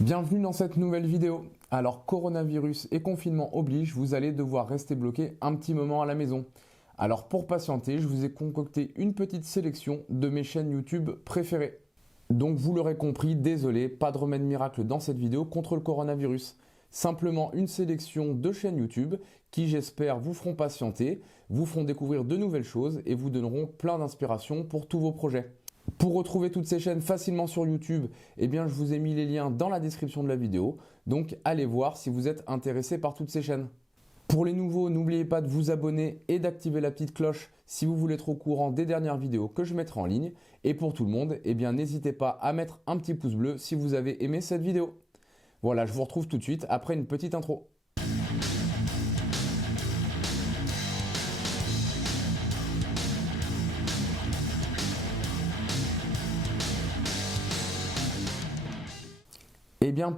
Bienvenue dans cette nouvelle vidéo. Alors coronavirus et confinement oblige, vous allez devoir rester bloqué un petit moment à la maison. Alors pour patienter, je vous ai concocté une petite sélection de mes chaînes YouTube préférées. Donc vous l'aurez compris, désolé, pas de remède miracle dans cette vidéo contre le coronavirus. Simplement une sélection de chaînes YouTube qui j'espère vous feront patienter, vous feront découvrir de nouvelles choses et vous donneront plein d'inspiration pour tous vos projets. Pour retrouver toutes ces chaînes facilement sur YouTube, je vous ai mis les liens dans la description de la vidéo. Donc allez voir si vous êtes intéressé par toutes ces chaînes. Pour les nouveaux, n'oubliez pas de vous abonner et d'activer la petite cloche si vous voulez être au courant des dernières vidéos que je mettrai en ligne. Et pour tout le monde, n'hésitez pas à mettre un petit pouce bleu si vous avez aimé cette vidéo. Voilà, je vous retrouve tout de suite après une petite intro.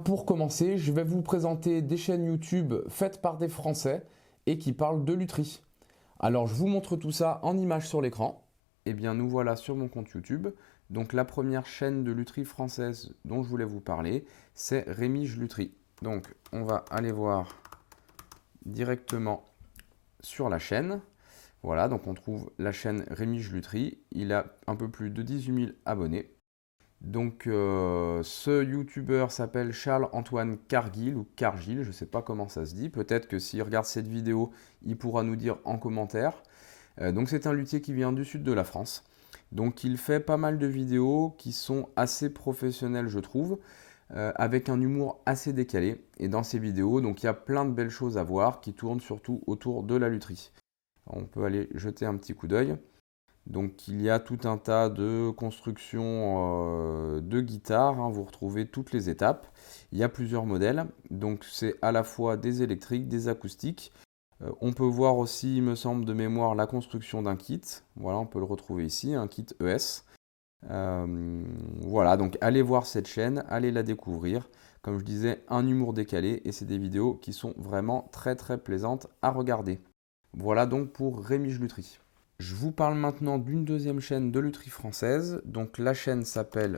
Pour commencer, je vais vous présenter des chaînes YouTube faites par des Français et qui parlent de lutherie. Alors, je vous montre tout ça en images sur l'écran. Nous voilà sur mon compte YouTube. Donc, la première chaîne de lutherie française dont je voulais vous parler, c'est Rémige Lutherie. Donc, on va aller voir directement sur la chaîne. Voilà, donc on trouve la chaîne Rémige Lutherie. Il a un peu plus de 18 000 abonnés. Donc ce youtubeur s'appelle Charles-Antoine Cargill ou Cargill, je ne sais pas comment ça se dit. Peut-être que s'il regarde cette vidéo, il pourra nous dire en commentaire. Donc c'est un luthier qui vient du sud de la France. Donc il fait pas mal de vidéos qui sont assez professionnelles, je trouve, avec un humour assez décalé. Et dans ces vidéos, donc il y a plein de belles choses à voir qui tournent surtout autour de la lutherie. On peut aller jeter un petit coup d'œil. Donc il y a tout un tas de constructions de guitares, vous retrouvez toutes les étapes. Il y a plusieurs modèles, donc c'est à la fois des électriques, des acoustiques. On peut voir aussi, il me semble de mémoire, la construction d'un kit. Voilà, on peut le retrouver ici, un kit ES. Voilà, donc allez voir cette chaîne, allez la découvrir. Comme je disais, un humour décalé et c'est des vidéos qui sont vraiment très très plaisantes à regarder. Voilà donc pour Rémige Lutherie. Je vous parle maintenant d'une deuxième chaîne de lutherie française. Donc la chaîne s'appelle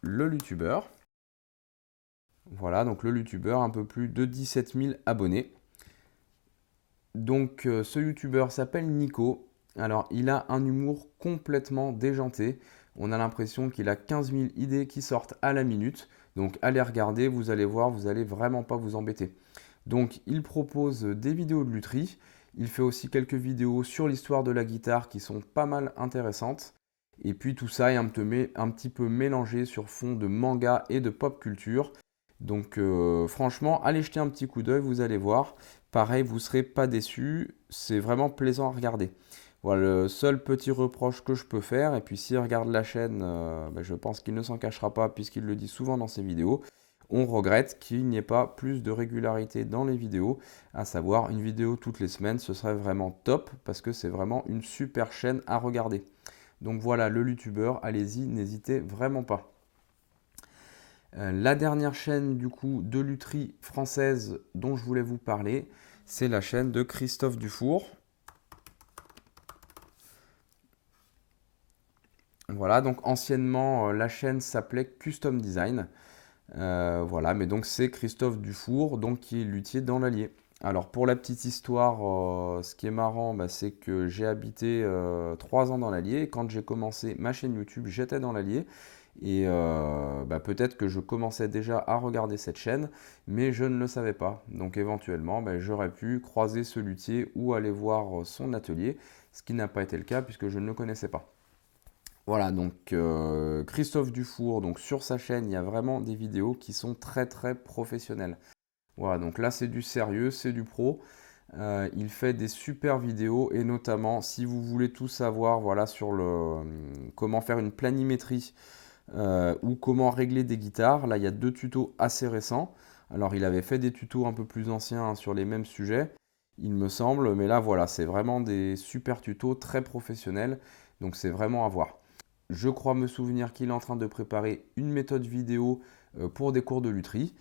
Le Lutubeur. Voilà, donc Le Lutubeur, un peu plus de 17 000 abonnés. Donc ce youtubeur s'appelle Nico. Alors il a un humour complètement déjanté. On a l'impression qu'il a 15 000 idées qui sortent à la minute. Donc allez regarder, vous allez voir, vous allez vraiment pas vous embêter. Donc il propose des vidéos de lutherie. Il fait aussi quelques vidéos sur l'histoire de la guitare qui sont pas mal intéressantes. Et puis tout ça est un petit peu mélangé sur fond de manga et de pop culture. Donc franchement, allez jeter un petit coup d'œil, vous allez voir. Pareil, vous ne serez pas déçus, c'est vraiment plaisant à regarder. Voilà le seul petit reproche que je peux faire. Et puis s'il regarde la chaîne, je pense qu'il ne s'en cachera pas puisqu'il le dit souvent dans ses vidéos. On regrette qu'il n'y ait pas plus de régularité dans les vidéos, à savoir une vidéo toutes les semaines, ce serait vraiment top parce que c'est vraiment une super chaîne à regarder. Donc voilà, le youtubeur, allez-y, n'hésitez vraiment pas. La dernière chaîne du coup de lutherie française dont je voulais vous parler, c'est la chaîne de Christophe Dufour. Voilà, donc anciennement la chaîne s'appelait Custom Design. Voilà, mais donc c'est Christophe Dufour, donc qui est luthier dans l'Allier. Alors pour la petite histoire, ce qui est marrant, c'est que j'ai habité 3 ans dans l'Allier. Quand j'ai commencé ma chaîne YouTube, j'étais dans l'Allier. Et peut-être que je commençais déjà à regarder cette chaîne, mais je ne le savais pas. Donc éventuellement, j'aurais pu croiser ce luthier ou aller voir son atelier, ce qui n'a pas été le cas puisque je ne le connaissais pas. Voilà, donc Christophe Dufour, donc sur sa chaîne, il y a vraiment des vidéos qui sont très très professionnelles. Voilà, donc là c'est du sérieux, c'est du pro. Il fait des super vidéos et notamment si vous voulez tout savoir voilà, sur comment faire une planimétrie ou comment régler des guitares, là il y a 2 tutos assez récents. Alors il avait fait des tutos un peu plus anciens sur les mêmes sujets, il me semble, mais là voilà, c'est vraiment des super tutos très professionnels, donc c'est vraiment à voir. Je crois me souvenir qu'il est en train de préparer une méthode vidéo pour des cours de lutherie.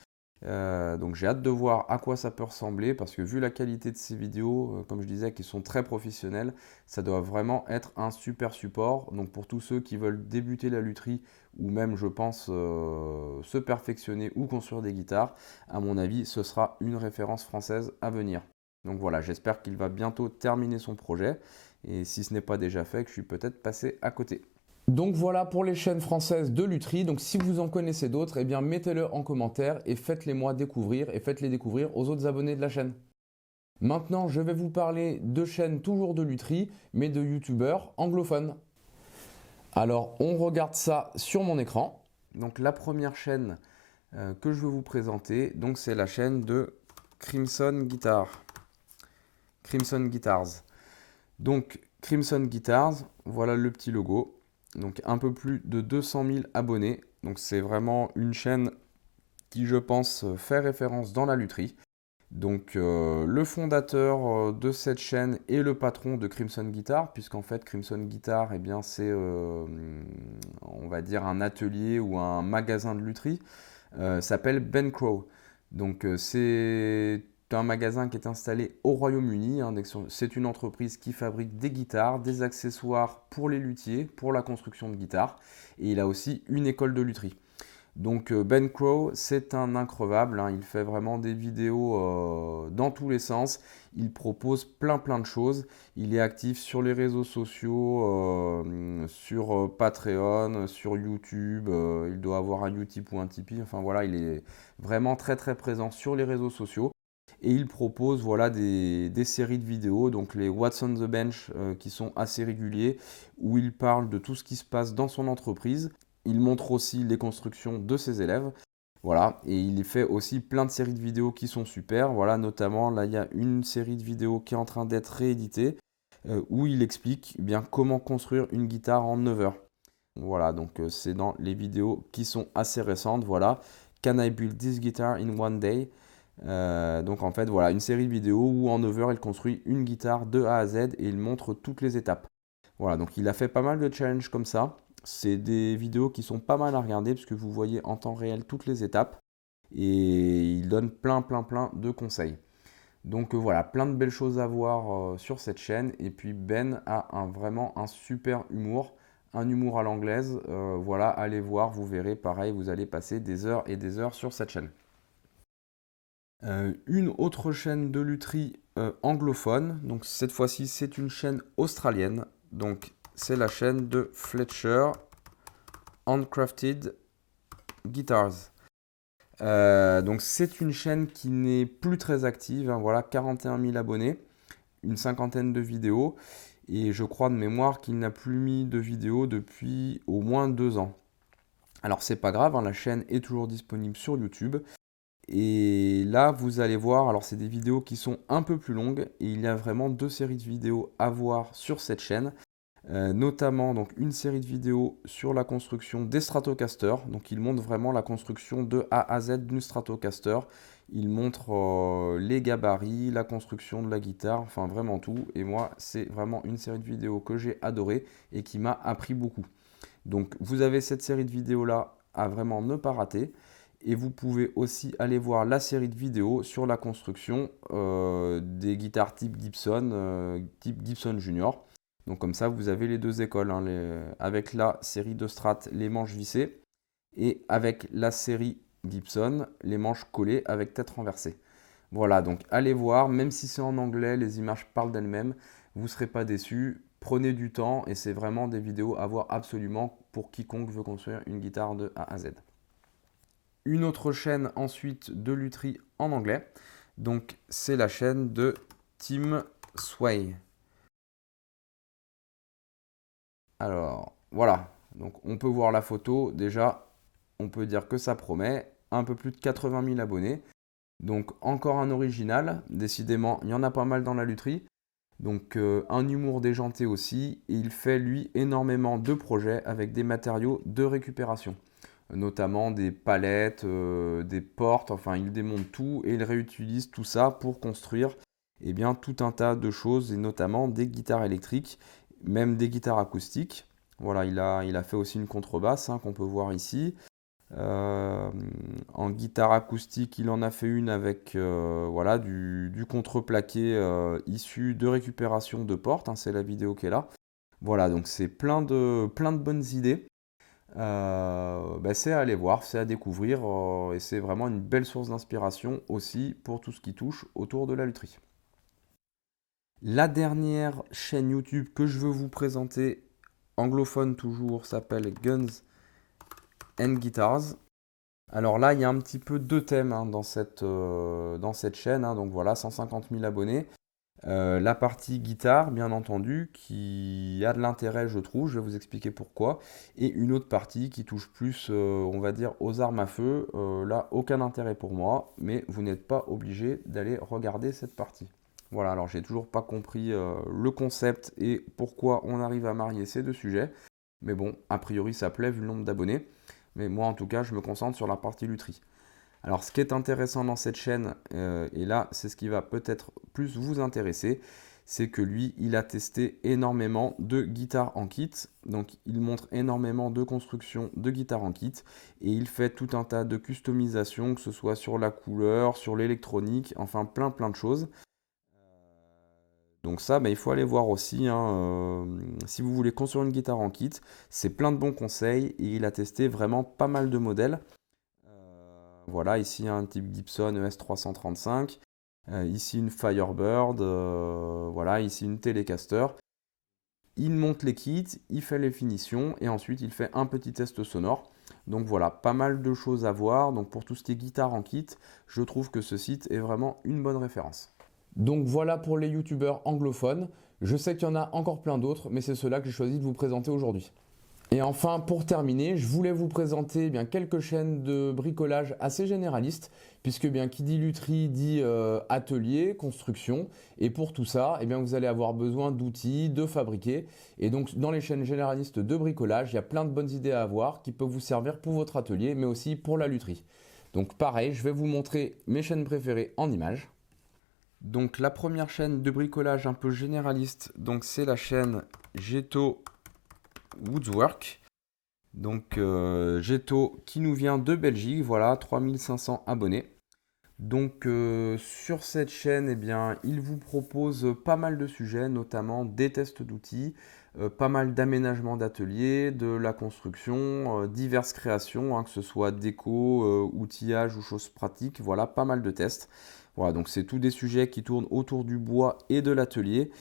Donc j'ai hâte de voir à quoi ça peut ressembler parce que vu la qualité de ces vidéos, comme je disais, qui sont très professionnelles, ça doit vraiment être un super support. Donc pour tous ceux qui veulent débuter la lutherie ou même, je pense, se perfectionner ou construire des guitares, à mon avis, ce sera une référence française à venir. Donc voilà, j'espère qu'il va bientôt terminer son projet et si ce n'est pas déjà fait, que je suis peut-être passé à côté. Donc voilà pour les chaînes françaises de lutherie. Donc si vous en connaissez d'autres, eh bien mettez-le en commentaire et faites-les moi découvrir et faites-les découvrir aux autres abonnés de la chaîne. Maintenant, je vais vous parler de chaînes toujours de lutherie, mais de youtubeurs anglophones. Alors, on regarde ça sur mon écran. Donc la première chaîne que je veux vous présenter, donc c'est la chaîne de Crimson Guitar. Crimson Guitars. Donc Crimson Guitars, voilà le petit logo. Donc un peu plus de 200 000 abonnés. Donc c'est vraiment une chaîne qui, je pense, fait référence dans la lutherie. Donc le fondateur de cette chaîne est le patron de Crimson Guitar, puisqu'en fait Crimson Guitar, eh bien, c'est, on va dire, un atelier ou un magasin de lutherie, s'appelle Ben Crow. Donc c'est un magasin qui est installé au Royaume-Uni, hein. C'est une entreprise qui fabrique des guitares, des accessoires pour les luthiers, pour la construction de guitares, et il a aussi une école de lutherie. Donc Ben Crow, c'est un increvable, hein. Il fait vraiment des vidéos dans tous les sens. Il propose plein de choses. Il est actif sur les réseaux sociaux, sur Patreon, sur YouTube. Il doit avoir un Utip ou un Tipeee. Enfin voilà, il est vraiment très présent sur les réseaux sociaux. Et il propose voilà, des séries de vidéos, donc les What's on the Bench qui sont assez réguliers, où il parle de tout ce qui se passe dans son entreprise. Il montre aussi les constructions de ses élèves. Voilà, et il fait aussi plein de séries de vidéos qui sont super. Voilà, notamment là, il y a une série de vidéos qui est en train d'être rééditée où il explique bien comment construire une guitare en 9 heures. Voilà, donc c'est dans les vidéos qui sont assez récentes. Voilà, Can I build this guitar in one day? Donc en fait, voilà, une série de vidéos où en 9 heures, il construit une guitare de A à Z et il montre toutes les étapes. Voilà, donc il a fait pas mal de challenges comme ça. C'est des vidéos qui sont pas mal à regarder parce que vous voyez en temps réel toutes les étapes et il donne plein de conseils. Donc voilà, plein de belles choses à voir sur cette chaîne. Et puis Ben a vraiment un super humour, un humour à l'anglaise. Voilà, allez voir, vous verrez, pareil, vous allez passer des heures et des heures sur cette chaîne. Une autre chaîne de lutherie anglophone, donc cette fois-ci c'est une chaîne australienne, donc c'est la chaîne de Fletcher Handcrafted Guitars. Donc c'est une chaîne qui n'est plus très active, hein, voilà, 41 000 abonnés, une cinquantaine de vidéos, et je crois de mémoire qu'il n'a plus mis de vidéos depuis au moins 2 ans. Alors c'est pas grave, hein, la chaîne est toujours disponible sur YouTube. Et là, vous allez voir, alors c'est des vidéos qui sont un peu plus longues et il y a vraiment 2 séries de vidéos à voir sur cette chaîne. Notamment donc une série de vidéos sur la construction des Stratocaster. Donc il montre vraiment la construction de A à Z d'une Stratocaster. Il montre les gabarits, la construction de la guitare, enfin vraiment tout. Et moi, c'est vraiment une série de vidéos que j'ai adoré et qui m'a appris beaucoup. Donc vous avez cette série de vidéos là à vraiment ne pas rater. Et vous pouvez aussi aller voir la série de vidéos sur la construction des guitares type Gibson Junior. Donc comme ça, vous avez les deux écoles, hein, avec la série de Strat, les manches vissées, et avec la série Gibson, les manches collées avec tête renversée. Voilà, donc allez voir, même si c'est en anglais, les images parlent d'elles-mêmes, vous ne serez pas déçus. Prenez du temps et c'est vraiment des vidéos à voir absolument pour quiconque veut construire une guitare de A à Z. Une autre chaîne ensuite de lutherie en anglais, donc c'est la chaîne de Tim Sway. Alors voilà, donc on peut voir la photo, déjà on peut dire que ça promet, un peu plus de 80 000 abonnés, donc encore un original, décidément il y en a pas mal dans la lutherie, donc un humour déjanté aussi, et il fait lui énormément de projets avec des matériaux de récupération, notamment des palettes, des portes, enfin il démonte tout et il réutilise tout ça pour construire eh bien, tout un tas de choses et notamment des guitares électriques, même des guitares acoustiques. Voilà, il a fait aussi une contrebasse hein, qu'on peut voir ici. En guitare acoustique, il en a fait une avec voilà, du contreplaqué issu de récupération de portes, hein, c'est la vidéo qui est là. Voilà, donc c'est plein de bonnes idées. C'est à aller voir, c'est à découvrir et c'est vraiment une belle source d'inspiration aussi pour tout ce qui touche autour de la lutherie. La dernière chaîne YouTube que je veux vous présenter, anglophone toujours, s'appelle Guns and Guitars. Alors là, il y a un petit peu deux thèmes hein, dans cette chaîne, hein, donc voilà, 150 000 abonnés. La partie guitare, bien entendu, qui a de l'intérêt, je trouve, je vais vous expliquer pourquoi. Et une autre partie qui touche plus, on va dire, aux armes à feu. Là, aucun intérêt pour moi, mais vous n'êtes pas obligé d'aller regarder cette partie. Voilà, alors j'ai toujours pas compris le concept et pourquoi on arrive à marier ces deux sujets. Mais bon, a priori, ça plaît vu le nombre d'abonnés. Mais moi, en tout cas, je me concentre sur la partie lutherie. Alors, ce qui est intéressant dans cette chaîne, et là, c'est ce qui va peut-être plus vous intéresser, c'est que lui, il a testé énormément de guitares en kit. Donc, il montre énormément de construction de guitares en kit. Et il fait tout un tas de customisations, que ce soit sur la couleur, sur l'électronique, enfin plein de choses. Donc ça, il faut aller voir aussi, hein, si vous voulez construire une guitare en kit, c'est plein de bons conseils et il a testé vraiment pas mal de modèles. Voilà, ici un type Gibson ES335, ici une Firebird, voilà, ici une Telecaster. Il monte les kits, il fait les finitions et ensuite il fait un petit test sonore. Donc voilà, pas mal de choses à voir. Donc pour tout ce qui est guitare en kit, je trouve que ce site est vraiment une bonne référence. Donc voilà pour les youtubeurs anglophones. Je sais qu'il y en a encore plein d'autres, mais c'est ceux-là que j'ai choisi de vous présenter aujourd'hui. Et enfin, pour terminer, je voulais vous présenter quelques chaînes de bricolage assez généralistes, puisque qui dit lutherie dit atelier, construction. Et pour tout ça, vous allez avoir besoin d'outils, de fabriquer. Et donc, dans les chaînes généralistes de bricolage, il y a plein de bonnes idées à avoir qui peuvent vous servir pour votre atelier, mais aussi pour la lutherie. Donc pareil, je vais vous montrer mes chaînes préférées en images. Donc la première chaîne de bricolage un peu généraliste, donc c'est la chaîne Ghetto Woodwork. Donc Ghetto qui nous vient de Belgique, voilà, 3500 abonnés. Donc sur cette chaîne, il vous propose pas mal de sujets, notamment des tests d'outils, pas mal d'aménagements d'ateliers, de la construction, diverses créations, hein, que ce soit déco, outillage ou choses pratiques, voilà, pas mal de tests. Voilà, donc c'est tous des sujets qui tournent autour du bois et de l'atelier.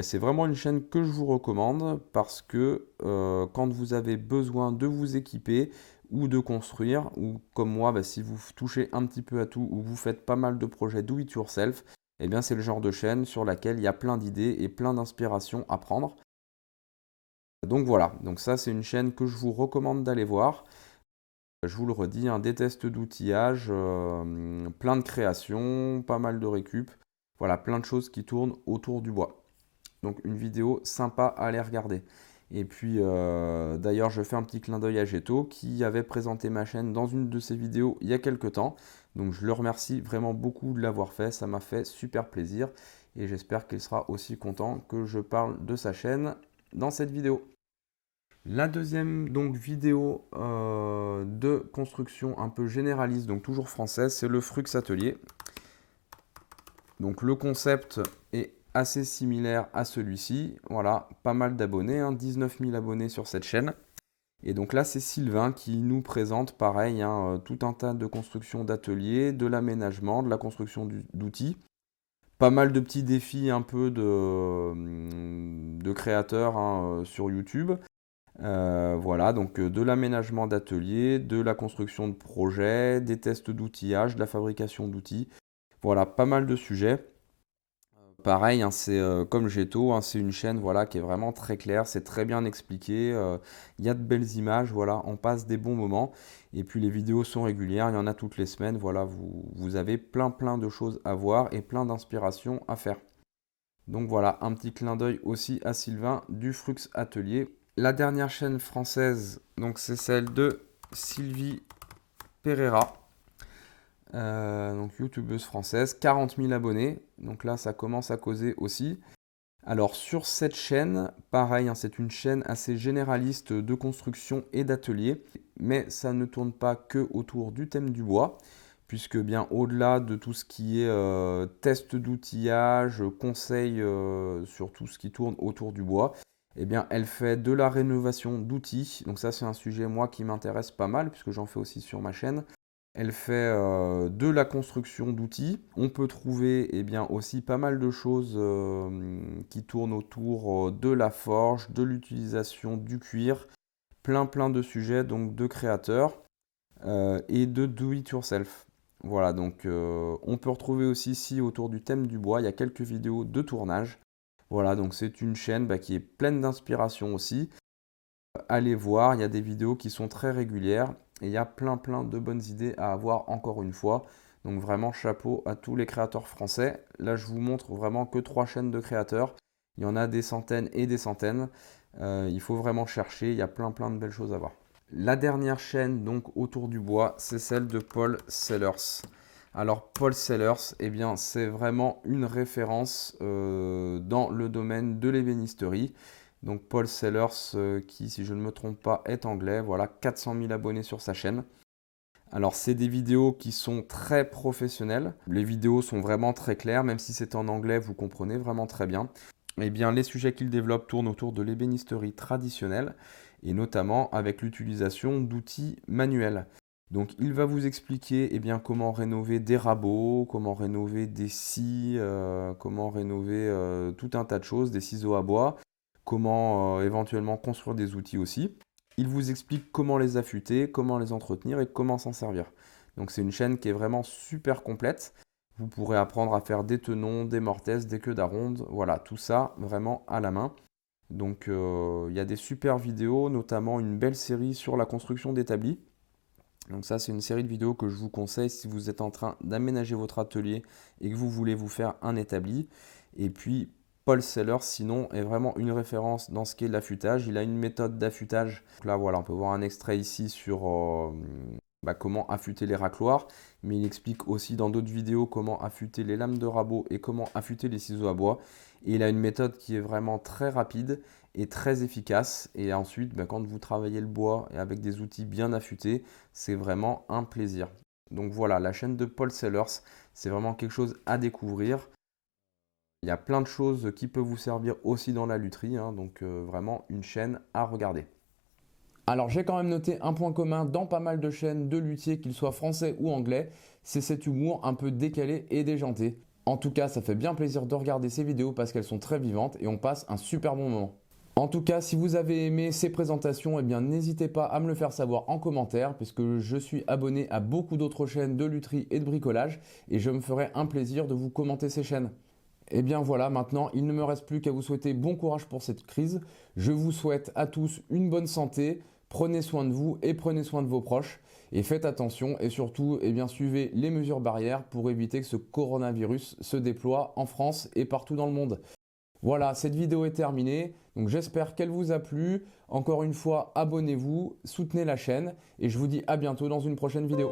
C'est vraiment une chaîne que je vous recommande parce que quand vous avez besoin de vous équiper ou de construire, ou comme moi, si vous touchez un petit peu à tout ou vous faites pas mal de projets do it yourself, c'est le genre de chaîne sur laquelle il y a plein d'idées et plein d'inspirations à prendre. Donc voilà, donc ça c'est une chaîne que je vous recommande d'aller voir. Je vous le redis, des tests d'outillage, plein de créations, pas mal de récup, voilà, plein de choses qui tournent autour du bois. Donc une vidéo sympa à aller regarder. Et puis d'ailleurs je fais un petit clin d'œil à Ghetto qui avait présenté ma chaîne dans une de ses vidéos il y a quelques temps. Donc je le remercie vraiment beaucoup de l'avoir fait, ça m'a fait super plaisir et j'espère qu'il sera aussi content que je parle de sa chaîne dans cette vidéo. La deuxième vidéo de construction un peu généraliste, donc toujours française, c'est le Frux Atelier. Donc le concept est assez similaire à celui-ci. Voilà, pas mal d'abonnés, 19 000 abonnés sur cette chaîne. Et donc là, c'est Sylvain qui nous présente, pareil, tout un tas de constructions d'ateliers, de l'aménagement, de la construction d'outils. Pas mal de petits défis un peu de créateurs sur YouTube. Voilà, donc de l'aménagement d'ateliers, de la construction de projets, des tests d'outillage, de la fabrication d'outils. Voilà, pas mal de sujets. Pareil, c'est comme Ghetto, c'est une chaîne voilà, qui est vraiment très claire, c'est très bien expliqué, il y a de belles images, voilà, on passe des bons moments. Et puis les vidéos sont régulières, il y en a toutes les semaines, voilà, vous avez plein de choses à voir et plein d'inspirations à faire. Donc voilà, un petit clin d'œil aussi à Sylvain du Frux Atelier. La dernière chaîne française, donc c'est celle de Sylvie Pereira. Donc youtubeuse française, 40 000 abonnés, donc là ça commence à causer aussi. Alors sur cette chaîne, pareil, c'est une chaîne assez généraliste de construction et d'atelier. mais ça ne tourne pas que autour du thème du bois, puisque bien au-delà de tout ce qui est test d'outillage, conseils sur tout ce qui tourne autour du bois, eh bien, elle fait de la rénovation d'outils. Donc ça, c'est un sujet, moi, qui m'intéresse pas mal, puisque j'en fais aussi sur ma chaîne. Elle fait de la construction d'outils. On peut trouver eh bien, aussi pas mal de choses qui tournent autour de la forge, de l'utilisation du cuir, plein de sujets, donc de créateurs et de do it yourself. Voilà, donc on peut retrouver aussi ici autour du thème du bois, il y a quelques vidéos de tournage. Voilà, donc c'est une chaîne qui est pleine d'inspiration aussi. Allez voir, il y a des vidéos qui sont très régulières et il y a plein de bonnes idées à avoir encore une fois. Donc vraiment chapeau à tous les créateurs français. Là, je vous montre vraiment que 3 chaînes de créateurs. Il y en a des centaines et des centaines. Il faut vraiment chercher, il y a plein de belles choses à voir. La dernière chaîne donc autour du bois, c'est celle de Paul Sellers. Alors Paul Sellers, eh bien, c'est vraiment une référence dans le domaine de l'ébénisterie. Donc Paul Sellers, qui, si je ne me trompe pas, est anglais. Voilà, 400 000 abonnés sur sa chaîne. Alors, c'est des vidéos qui sont très professionnelles. Les vidéos sont vraiment très claires, même si c'est en anglais, vous comprenez vraiment très bien. Eh bien, les sujets qu'il développe tournent autour de l'ébénisterie traditionnelle, et notamment avec l'utilisation d'outils manuels. Donc, il va vous expliquer eh bien, comment rénover des rabots, comment rénover des scies, comment rénover tout un tas de choses, des ciseaux à bois, comment éventuellement construire des outils aussi. Il vous explique comment les affûter, comment les entretenir et comment s'en servir. Donc c'est une chaîne qui est vraiment super complète. Vous pourrez apprendre à faire des tenons, des mortaises, des queues d'aronde, voilà, tout ça vraiment à la main. Donc il y a des super vidéos, notamment une belle série sur la construction d'établis. Donc ça, c'est une série de vidéos que je vous conseille si vous êtes en train d'aménager votre atelier et que vous voulez vous faire un établi. Et puis, Paul Sellers, sinon, est vraiment une référence dans ce qui est l'affûtage. Il a une méthode d'affûtage. Donc là, voilà, on peut voir un extrait ici sur comment affûter les racloirs. Mais il explique aussi dans d'autres vidéos comment affûter les lames de rabot et comment affûter les ciseaux à bois. Et il a une méthode qui est vraiment très rapide et très efficace. Et ensuite, quand vous travaillez le bois et avec des outils bien affûtés, c'est vraiment un plaisir. Donc voilà, la chaîne de Paul Sellers, c'est vraiment quelque chose à découvrir. Il y a plein de choses qui peuvent vous servir aussi dans la lutherie, hein, donc vraiment une chaîne à regarder. Alors j'ai quand même noté un point commun dans pas mal de chaînes de luthiers, qu'ils soient français ou anglais, c'est cet humour un peu décalé et déjanté. En tout cas, ça fait bien plaisir de regarder ces vidéos parce qu'elles sont très vivantes et on passe un super bon moment. En tout cas, si vous avez aimé ces présentations, eh bien n'hésitez pas à me le faire savoir en commentaire puisque je suis abonné à beaucoup d'autres chaînes de lutherie et de bricolage et je me ferai un plaisir de vous commenter ces chaînes. Et bien voilà, maintenant il ne me reste plus qu'à vous souhaiter bon courage pour cette crise. Je vous souhaite à tous une bonne santé, prenez soin de vous et prenez soin de vos proches. Et faites attention et surtout suivez les mesures barrières pour éviter que ce coronavirus se déploie en France et partout dans le monde. Voilà, cette vidéo est terminée, donc j'espère qu'elle vous a plu. Encore une fois, abonnez-vous, soutenez la chaîne et je vous dis à bientôt dans une prochaine vidéo.